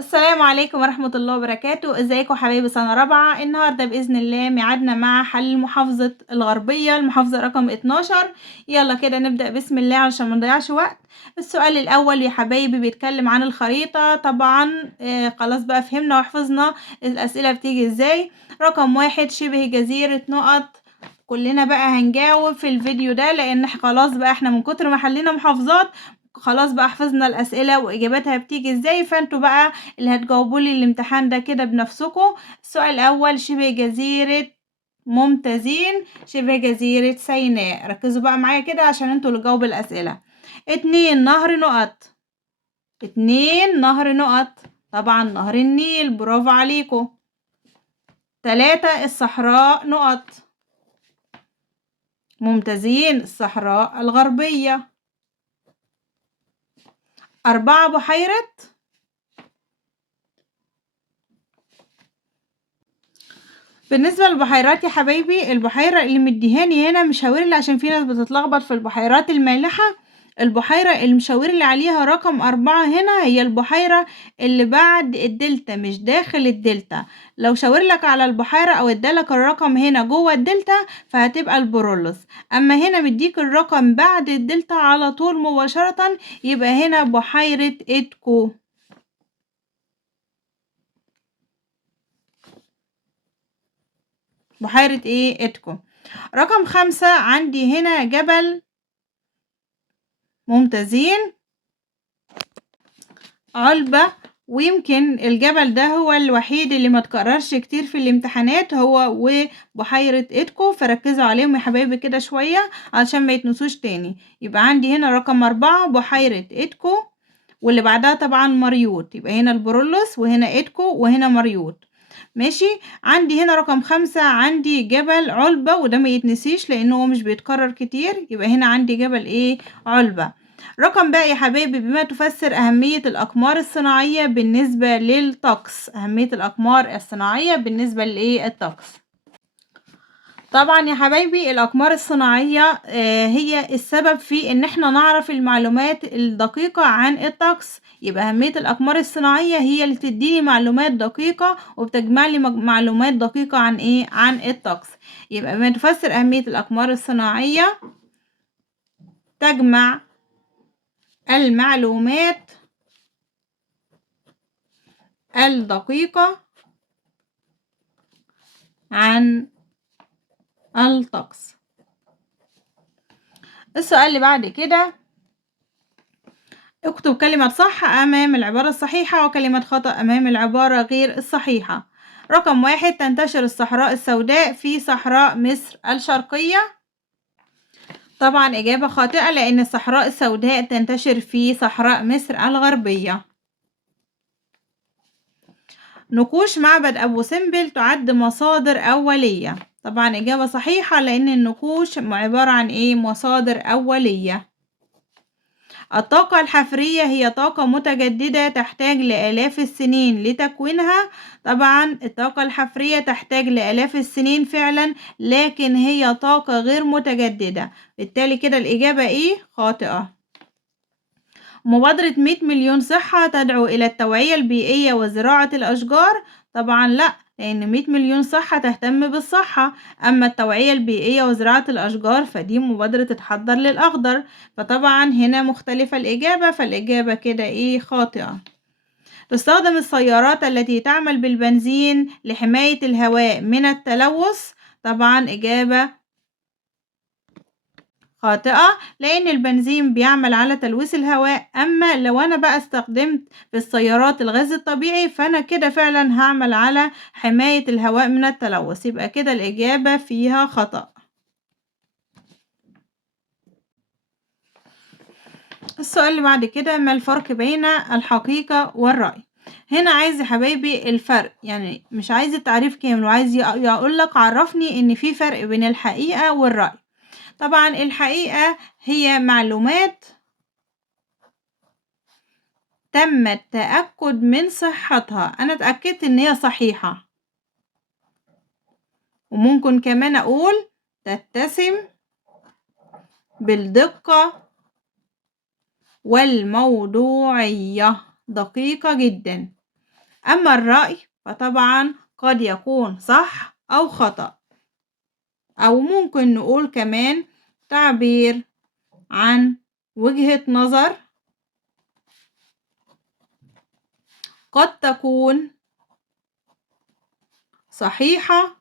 السلام عليكم ورحمة الله وبركاته. ازيكم حبايبي سنة رابعة؟ النهاردة بإذن الله ميعادنا مع حل محافظة الغربية، المحافظة رقم 12. يلا كده نبدأ بسم الله علشان ما نضيعش وقت. السؤال الأول يا حبايبي بيتكلم عن الخريطة. طبعا خلاص بقى فهمنا وحفظنا الأسئلة بتيجي ازاي. رقم 1 شبه جزيرة نقط. كلنا بقى هنجاوب في الفيديو ده لأن خلاص بقى احنا من كتر ما حلينا محافظات خلاص بقى حفظنا الأسئلة وإجاباتها بتيجي ازاي. فانتوا بقى اللي هتجاوبوا لي الامتحان ده كده بنفسكم. السؤال الأول شبه جزيرة ممتازين، شبه جزيرة سيناء. ركزوا بقى معايا كده عشان انتوا اللي جاوبوا الأسئلة. 2 نهر نقط. 2 نهر نقط، طبعا نهر النيل، برافو عليكم. 3 الصحراء نقط. ممتازين، الصحراء الغربية. 4 بحيرة. بالنسبة للبحيرات يا حبايبي، البحيرة اللي مديهاني هنا مشاورلي عشان في ناس بتتلخبط في البحيرات المالحة. البحيرة اللي مشاورلي عليها رقم 4 هنا هي البحيرة اللي بعد الدلتا مش داخل الدلتا. لو شاورلك على البحيرة او ادالك الرقم هنا جوه الدلتا فهتبقى البرولوس. اما هنا مديك الرقم بعد الدلتا على طول مباشرة يبقى هنا بحيرة إدكو. بحيرة ايه؟ إدكو. رقم 5 عندي هنا جبل ممتازين علبة. ويمكن الجبل ده هو الوحيد اللي ما تكررش كتير في الامتحانات، هو وبحيرة إدكو، فركزوا عليهم يا حبايبي كده شوية علشان ما يتنسوش تاني. يبقى عندي هنا رقم 4 بحيرة إدكو، واللي بعدها طبعا مريوط. يبقى هنا البرولوس وهنا إدكو وهنا مريوط. ماشي. عندي هنا رقم 5 عندي جبل علبة، وده ما يتنسيش لأنه هو مش بيتكرر كتير. يبقى هنا عندي جبل ايه؟ علبة. رقم بقى يا حبايبي بما تفسر أهمية الأقمار الصناعية بالنسبة للطقس. أهمية الأقمار الصناعية بالنسبة للطقس. طبعا يا حبايبي الأقمار الصناعية هي السبب في ان احنا نعرف المعلومات الدقيقة عن الطقس. يبقى أهمية الأقمار الصناعية هي اللي تديني معلومات دقيقة وبتجمع لي معلومات دقيقة عن ايه؟ عن الطقس. يبقى ما تفسر أهمية الأقمار الصناعية تجمع المعلومات الدقيقة عن الطقس. السؤال اللي بعد كده اكتب كلمة صح أمام العبارة الصحيحة وكلمة خطأ أمام العبارة غير الصحيحة. رقم 1 تنتشر الصحراء السوداء في صحراء مصر الشرقية. طبعا إجابة خاطئة لأن الصحراء السوداء تنتشر في صحراء مصر الغربية. نقوش معبد أبو سمبل تعد مصادر أولية. طبعا إجابة صحيحة لأن النقوش عبارة عن إيه؟ مصادر أولية. الطاقة الحفرية هي طاقة متجددة تحتاج لآلاف السنين لتكوينها. طبعا الطاقة الحفرية تحتاج لآلاف السنين فعلا، لكن هي طاقة غير متجددة. بالتالي كده الإجابة إيه؟ خاطئة. مبادرة 100 مليون صحة تدعو إلى التوعية البيئية وزراعة الأشجار. طبعا لأ، لأن 100 مليون صحة تهتم بالصحة، أما التوعية البيئية وزراعة الأشجار فدي مبادرة تتحضر للأخضر. فطبعا هنا مختلفة الإجابة، فالإجابة كده إيه؟ خاطئة. تستخدم السيارات التي تعمل بالبنزين لحماية الهواء من التلوث. طبعا إجابة خاطئة لأن البنزين بيعمل على تلويث الهواء. أما لو أنا بقى استخدمت في السيارات الغاز الطبيعي فأنا كده فعلا هعمل على حماية الهواء من التلوث. يبقى كده الإجابة فيها خطأ. السؤال اللي بعد كده ما الفرق بين الحقيقة والرأي؟ هنا عايز يا حبايبي الفرق، يعني مش عايز التعريف كامل، وعايز يقولك عرفني ان في فرق بين الحقيقة والرأي. طبعا الحقيقة هي معلومات تم التأكد من صحتها، أنا اتأكدت إن هي صحيحة. وممكن كمان أقول تتسم بالدقة والموضوعية، دقيقة جدا. أما الرأي فطبعا قد يكون صح أو خطأ، أو ممكن نقول كمان تعبير عن وجهة نظر قد تكون صحيحة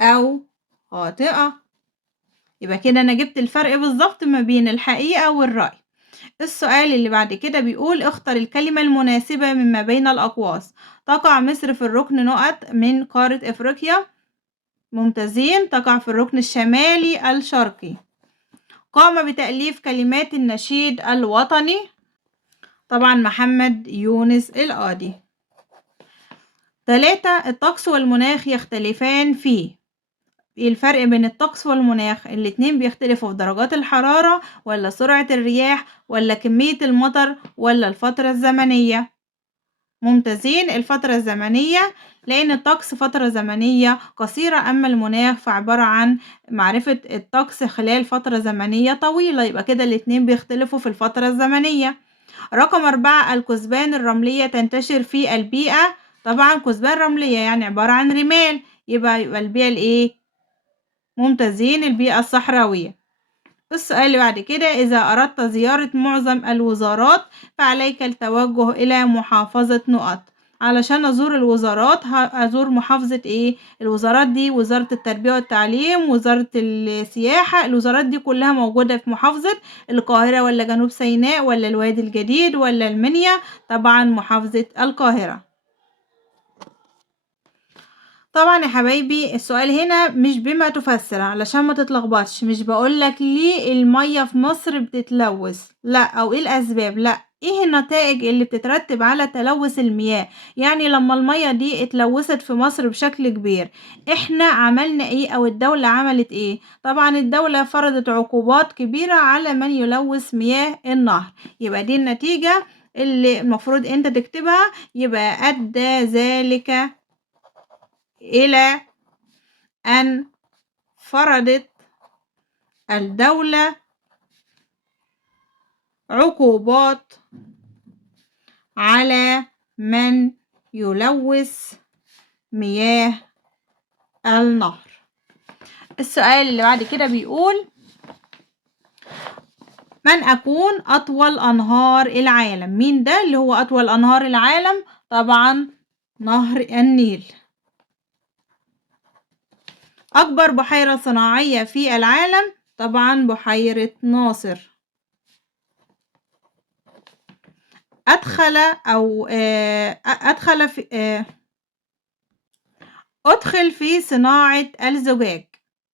أو خاطئة. يبقى كده أنا جبت الفرق بالظبط ما بين الحقيقة والرأي. السؤال اللي بعد كده بيقول اختر الكلمة المناسبة مما بين الأقواس. تقع مصر في الركن نقط من قارة إفريقيا. ممتازين. تقع في الركن الشمالي الشرقي. قام بتأليف كلمات النشيد الوطني. طبعا محمد يونس القاضي. 3. الطقس والمناخ يختلفان فيه. ايه الفرق بين الطقس والمناخ؟ الاتنين بيختلفوا في درجات الحرارة ولا سرعة الرياح ولا كمية المطر ولا الفترة الزمنية. ممتازين. الفترة الزمنية، لأن الطقس فترة زمنية قصيرة، أما المناخ فعبارة عن معرفة الطقس خلال فترة زمنية طويلة. يبقى كده الاتنين بيختلفوا في الفترة الزمنية. رقم 4. الكثبان الرملية تنتشر في البيئة. طبعا كثبان رملية يعني عبارة عن رمال، يبقى البيئة الايه؟ ممتازين. البيئة الصحراوية. السؤال اللي بعد كده إذا أردت زيارة معظم الوزارات فعليك التوجه إلى محافظة نقط. علشان أزور الوزارات أزور محافظة إيه؟ الوزارات دي وزارة التربية والتعليم، وزارة السياحة. الوزارات دي كلها موجودة في محافظة القاهرة ولا جنوب سيناء ولا الوادي الجديد ولا المنيا؟ طبعا محافظة القاهرة. طبعا يا حبايبي السؤال هنا مش بما تفسر علشان ما تتلخبطش. مش بقولك ليه المية في مصر بتتلوث، لا، او ايه الاسباب، لا، ايه النتائج اللي بتترتب على تلوث المياه. يعني لما المية دي اتلوثت في مصر بشكل كبير احنا عملنا ايه او الدولة عملت ايه؟ طبعا الدولة فرضت عقوبات كبيرة على من يلوث مياه النهر. يبقى دي النتيجة اللي المفروض انت تكتبها. يبقى ادى ذلك إلى أن فرضت الدولة عقوبات على من يلوث مياه النهر. السؤال اللي بعد كده بيقول من أكون أطول أنهار العالم؟ مين ده اللي هو أطول أنهار العالم؟ طبعا نهر النيل. أكبر بحيرة صناعية في العالم؟ طبعا بحيرة ناصر. أدخل في صناعة الزجاج.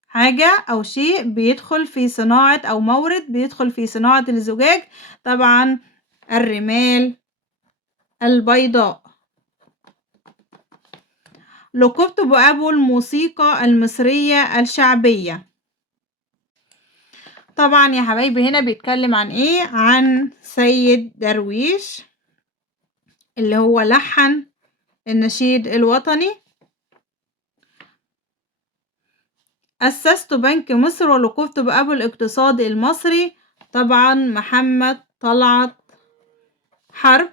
حاجة أو شيء بيدخل في صناعة أو مورد بيدخل في صناعة الزجاج. طبعا الرمال البيضاء. لقبت بأبو الموسيقى المصرية الشعبية. طبعا يا حبايبي هنا بيتكلم عن ايه؟ عن سيد درويش اللي هو لحن النشيد الوطني. أسست بنك مصر ولقبت بأبو الاقتصاد المصري. طبعا محمد طلعت حرب.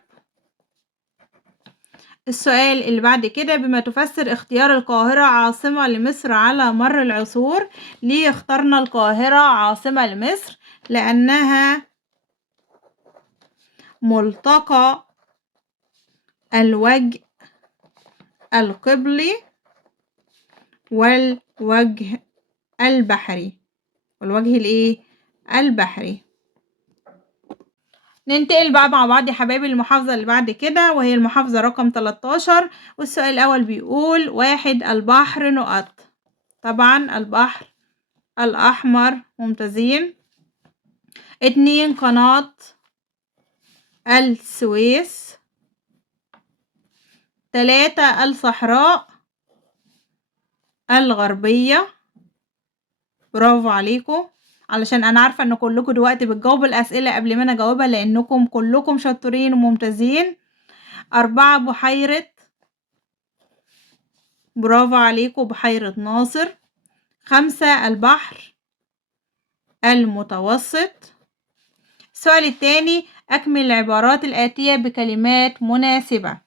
السؤال اللي بعد كده بما تفسر اختيار القاهرة عاصمة لمصر على مر العصور. ليه اخترنا القاهرة عاصمة لمصر؟ لأنها ملتقى الوجه القبلي والوجه البحري. والوجه الايه؟ البحري. ننتقل بقى مع بعض يا حبايبي المحافظة اللي بعد كده وهي المحافظة رقم 13. والسؤال الأول بيقول 1. البحر نقط. طبعا البحر الأحمر. ممتازين. 2. قناة السويس. 3. الصحراء الغربية. برافو عليكم، علشان انا عارفة ان كلكم دلوقتي بتجاوبوا الاسئلة قبل ما انا اجاوبها لانكم كلكم شاطرين وممتازين. 4. بحيرة. برافو عليكم، بحيرة ناصر. 5. البحر المتوسط. السؤال الثاني أكمل العبارات الآتية بكلمات مناسبة.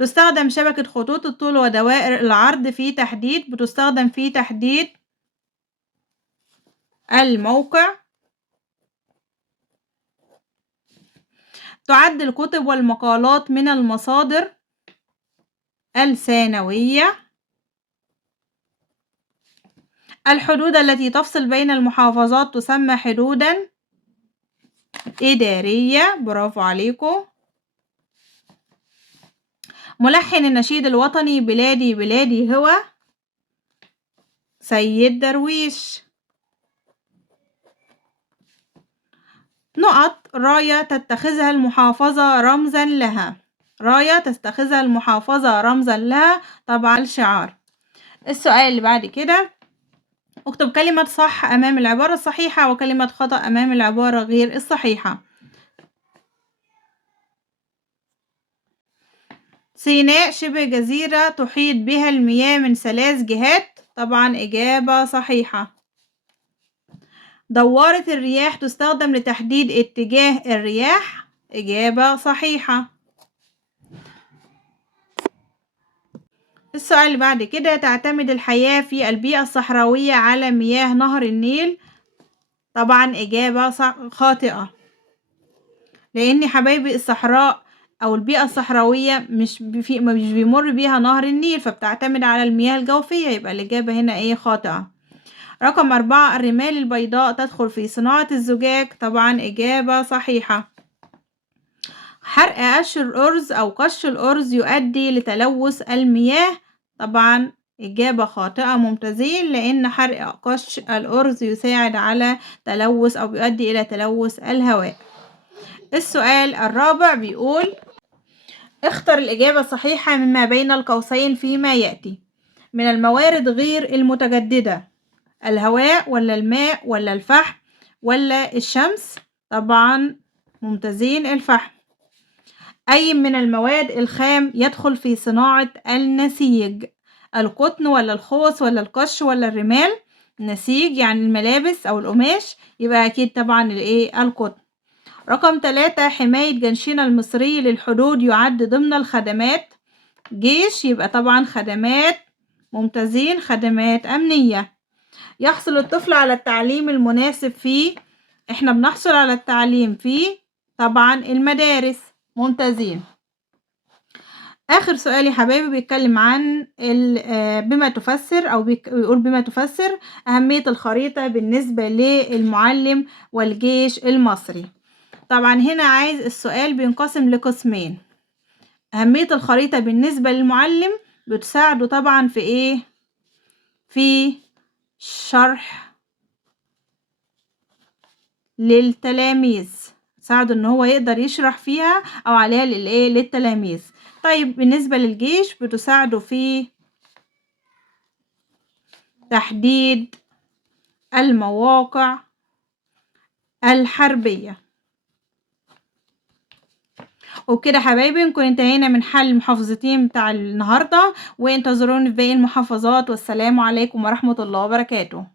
تستخدم شبكة خطوط الطول ودوائر العرض في تحديد، بتستخدم في تحديد الموقع. تعد الكتب والمقالات من المصادر الثانوية. الحدود التي تفصل بين المحافظات تسمى حدودا إدارية. برافو عليكم. ملحن النشيد الوطني بلادي بلادي هو سيد درويش. نقط راية تتخذها المحافظة رمزا لها. راية تتخذها المحافظة رمزا لها، طبعا الشعار. السؤال اللي بعد كده، اكتب كلمة صح أمام العبارة الصحيحة وكلمة خطأ أمام العبارة غير الصحيحة. سيناء شبه جزيرة تحيط بها المياه من 3 جهات، طبعا إجابة صحيحة. دوارة الرياح تستخدم لتحديد اتجاه الرياح، إجابة صحيحة. السؤال اللي بعد كده، تعتمد الحياة في البيئة الصحراوية على مياه نهر النيل، طبعا إجابة خاطئة، لأن حبايبي الصحراء أو البيئة الصحراوية مش بيمر بيها نهر النيل، فبتعتمد على المياه الجوفية، يبقى الإجابة هنا إيه؟ خاطئة. رقم 4، الرمال البيضاء تدخل في صناعة الزجاج، طبعا إجابة صحيحة. حرق قش الأرز أو قش الأرز يؤدي لتلوث المياه، طبعا إجابة خاطئة. ممتازين، لأن حرق قش الأرز يساعد على تلوث أو يؤدي إلى تلوث الهواء. السؤال الرابع بيقول اختر الإجابة الصحيحة مما بين القوسين فيما يأتي. من الموارد غير المتجددة، الهواء ولا الماء ولا الفحم ولا الشمس؟ طبعا ممتازين، الفحم. أي من المواد الخام يدخل في صناعة النسيج؟ القطن ولا الخوص ولا القش ولا الرمال؟ النسيج يعني الملابس أو القماش، يبقى أكيد طبعا الإيه؟ القطن. رقم 3، حماية جنشنا المصري للحدود يعد ضمن الخدمات. جيش، يبقى طبعا خدمات. ممتازين، خدمات أمنية. يحصل الطفل على التعليم المناسب في، احنا بنحصل على التعليم في طبعا المدارس. ممتازين. آخر سؤال يا حبايبي بيتكلم عن بما تفسر أو بيقول بما تفسر أهمية الخريطة بالنسبة للمعلم والجيش المصري. طبعا هنا عايز السؤال بينقسم لقسمين. أهمية الخريطة بالنسبة للمعلم بتساعده طبعا في إيه؟ في شرح للتلاميذ، ساعده ان هو يقدر يشرح فيها او عليها للتلاميذ. طيب بالنسبة للجيش بتساعده في تحديد المواقع الحربية. وبكده حبايبي نكون انتهينا من حل المحافظتين بتاع النهاردة، وانتظروني في باقي المحافظات، والسلام عليكم ورحمة الله وبركاته.